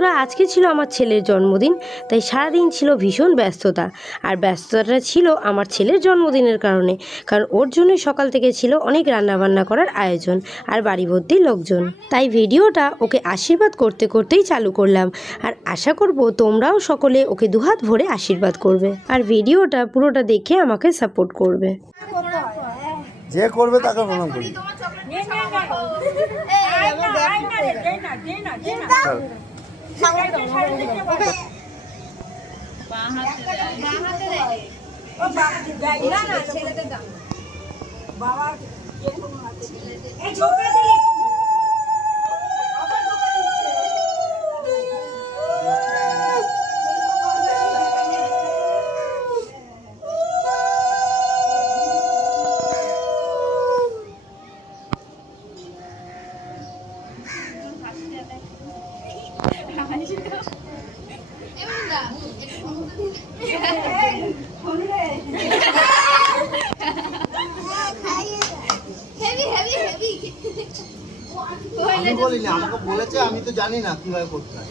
বন্ধুরা, আজকে ছিল আমার ছেলের জন্মদিন, তাই সারাদিন ছিল ভীষণ ব্যস্ততা। আর ব্যস্ততাটা ছিল আমার ছেলের জন্মদিনের কারণে, কারণ ওর জন্যই সকাল থেকে ছিল অনেক রান্নাবান্না করার আয়োজন আর বাড়ি ভর্তি লোকজন। তাই ভিডিওটা ওকে আশীর্বাদ করতে করতেই চালু করলাম। আর আশা করব তোমরাও সকলে ওকে দুহাত ভরে আশীর্বাদ করবে আর ভিডিওটা পুরোটা দেখে আমাকে সাপোর্ট করবে। যে করবে তাকে প্রণাম করি। আমি বলিনি, আমাকে বলেছে, আমি তো জানি না কিভাবে করতে হয়।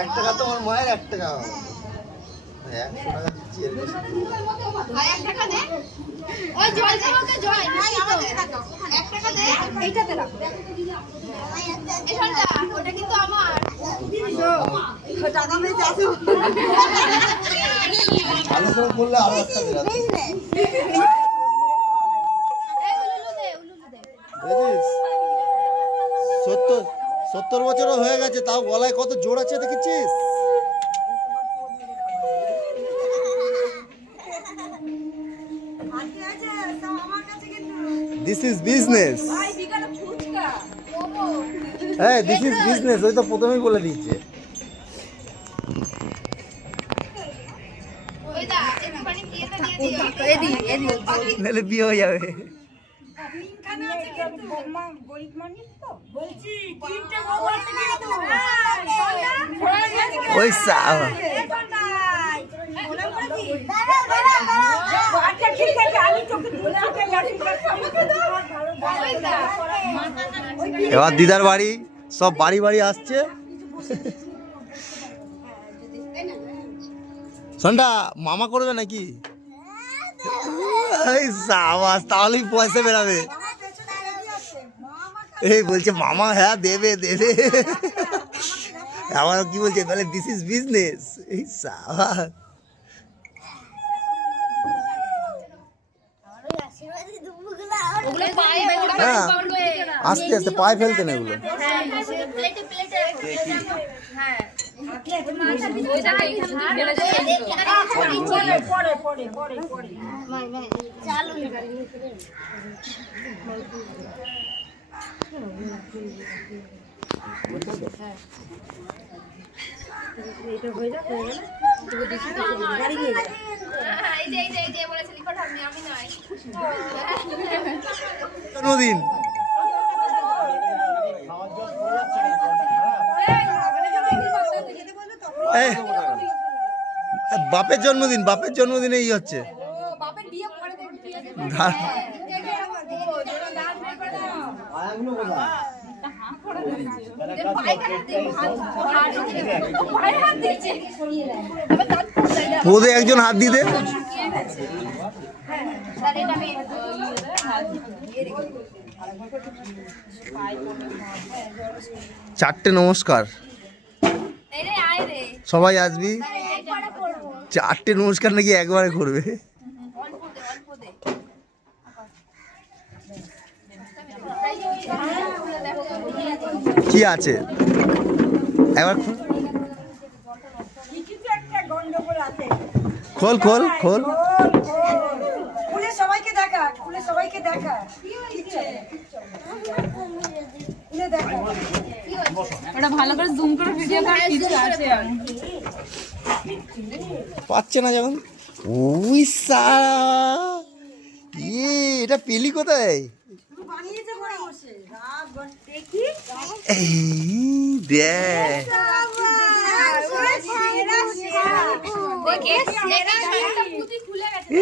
এক টাকা তোমার মায়ের, 1 টাকা 100 টাকা দিচ্ছি। ভালো করে বললে আরো একটা দিলাম। 70 বছরও হয়ে গেছে, তাও গলায় কত জোর আছে দেখেছিস? This is business. Hey, this is business. ওই তো প্রথমেই বলে দিচ্ছে। নাহলে বিয়ে হয়ে যাবে। ওই সাবা এবার দিদার বাড়ি, সব বাড়ি বাড়ি আসছে। সন্ধ্যা মামা করবে নাকি? তাহলেই পয়সা বেরাবে। এই বলছে মামা, হ্যাঁ দেবে দেবে। আবার কি বলছে, তাহলে দিস ইজ বিজনেস। এই সাবাস, হ্যাঁ আস্তে আস্তে পায়ে ফেলতে না এগুলো। জন্মদিন বাপের জন্মদিন, বাপের জন্মদিনে এই হচ্ছে। বোধে একজন হাত দিতে। চারটে নমস্কার, সবাই আসবি। 4টে নমস্কার নাকি একবারে করবে। কি আছে একবার খোল খোল খোল। সবাইকে দেখা, সবাইকে দেখা। ওটা ভালো করে জুম করে ভিডিও কর, কিছু আছে পাচ্ছে না যখন। ওই সারা, এটা পেলি কোথায়? এই দেখ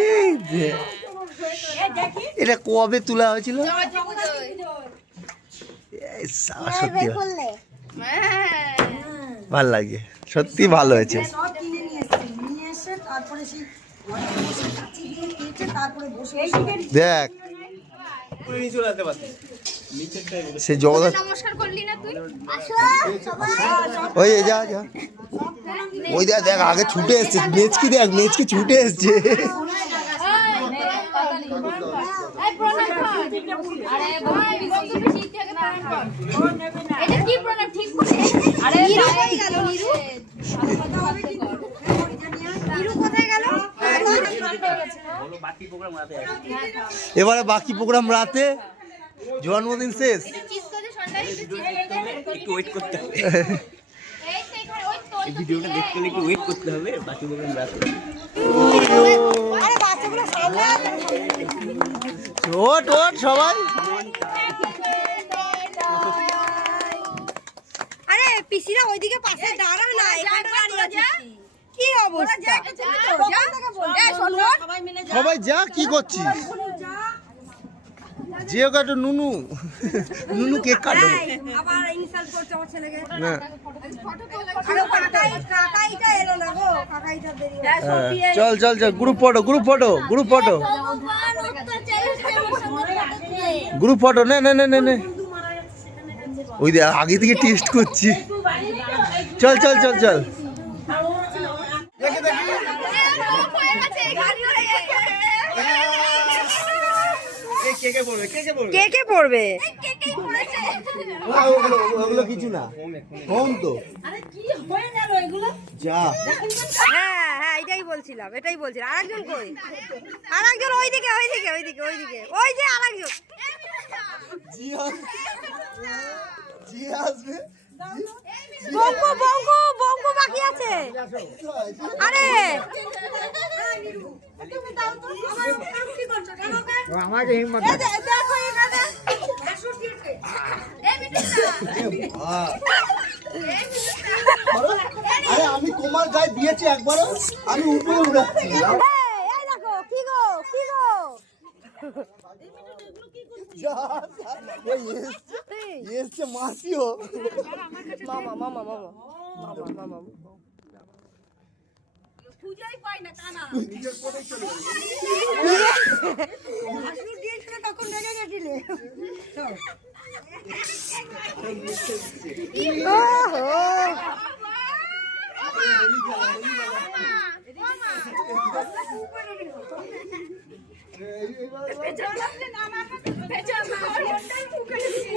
এই দেখ এটা কবে তোলা হয়েছিল? এই সালা, সত্যি ভাল লাগে, সত্যি ভালো হয়েছে। সব কিনে নিয়ে এসছে, নিয়ে এসে তারপরে সেই ঘরে বসে কাচি দিয়ে কেটে তারপরে বসে দেখ সে জগদ্ধাত্রী নমস্কার করলি না তুই? ওই যা যা ওই দেখ দেখ আগে ছুটে এসছে মেচকি, দেখ মেচকি ছুটে এসছে। আরে ভাই বন্ধু ঠিক থেকে প্রণাম কর। এটা কি প্রণাম ঠিক করে? আরে হয়ে গেল নিরু। নিরু কোথায় গেল? এবারে বাকি প্রোগ্রাম রাতে, জন্মদিন শেষ। চিজ করে সন্ধ্যায় একটু ওয়েট করতে হবে। এই তো এখানে ওই তো এই ভিডিওটা দেখতে হলে একটু ওয়েট করতে হবে, বাকি প্রোগ্রাম রাতে। আরে বাচ্চাগুলো সামনে ওট ওট সবাই। আরে পিসিরা ওইদিকে পাশে দাঁড়াও না, এখানে দাঁড়িয়ে আছিস কি অবস্থা? সবাই যা, কি করছিস? যে ওকে একটু নুনু নুনু কেক কাটো আবার ইনসাল্ট করছে আমার ছেলেকে। না। আরে কাকাইটা এলো না গো, কাকাইটা দেরি হ্যাঁ, চল চল চল, group photo group photo group photo group photo, নে নে নে নে নে। ওই দেখ আগে থেকে টেস্ট করছি। চল চল চল চল। কে কে পড়বে? ওগুলো ওগুলো কিছু না, হোম তো যা। হ্যাঁ হ্যাঁ এটাই বলছিলাম, এটাই বলছিলাম। আরেকজন কই? আরেকজন ওইদিকে ওইদিকে ওইদিকে ওইদিকে, ওই যে আরেকজন। জি আসবে। বঙ্কু বঙ্কু বঙ্কু বাকি আছে। আরে আমাকে হিম্মত দেখো এখানে আরে আমি তোমার গায়ে দিয়েছি একবারও, আমি উপরে উড়াচ্ছি। এই দেখো কি গো কি গো। এসছে মাসিও। মামা মামা মামা মামা মামা পূজাই পাই না কানা। হাসুর দিয়েছিল তখন রেগে গেছিলে।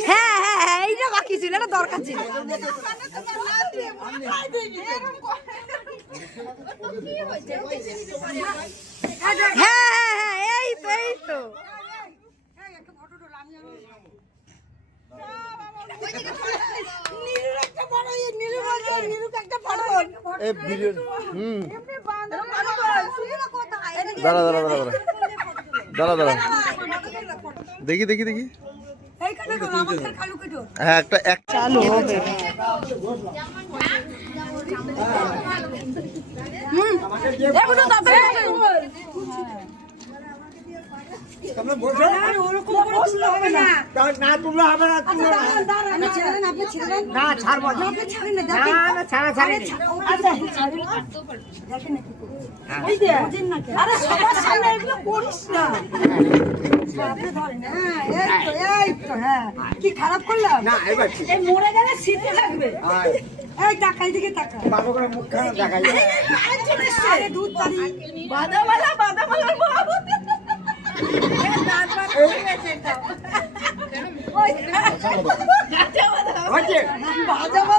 হ্যাঁ হ্যাঁ হ্যাঁ এইটা বাকি ছিল, এটা দরকার ছিল। হ্যাঁ হ্যাঁ হ্যাঁ এই তো এই তো। এই ভিডিও দাঁড়া দাঁড়া দাঁড়া দাঁড়া দাঁড়া দাঁড়া দেখি দেখি দেখি। হ্যাঁ একটা এক চালু হবে। কি খারাপ করলাম না? এই মরে গেলে শীতে থাকবে। এই টাকাই দিকে টাকা দুধ পারি বাদামালা বাদামালার বাবু বাদামালা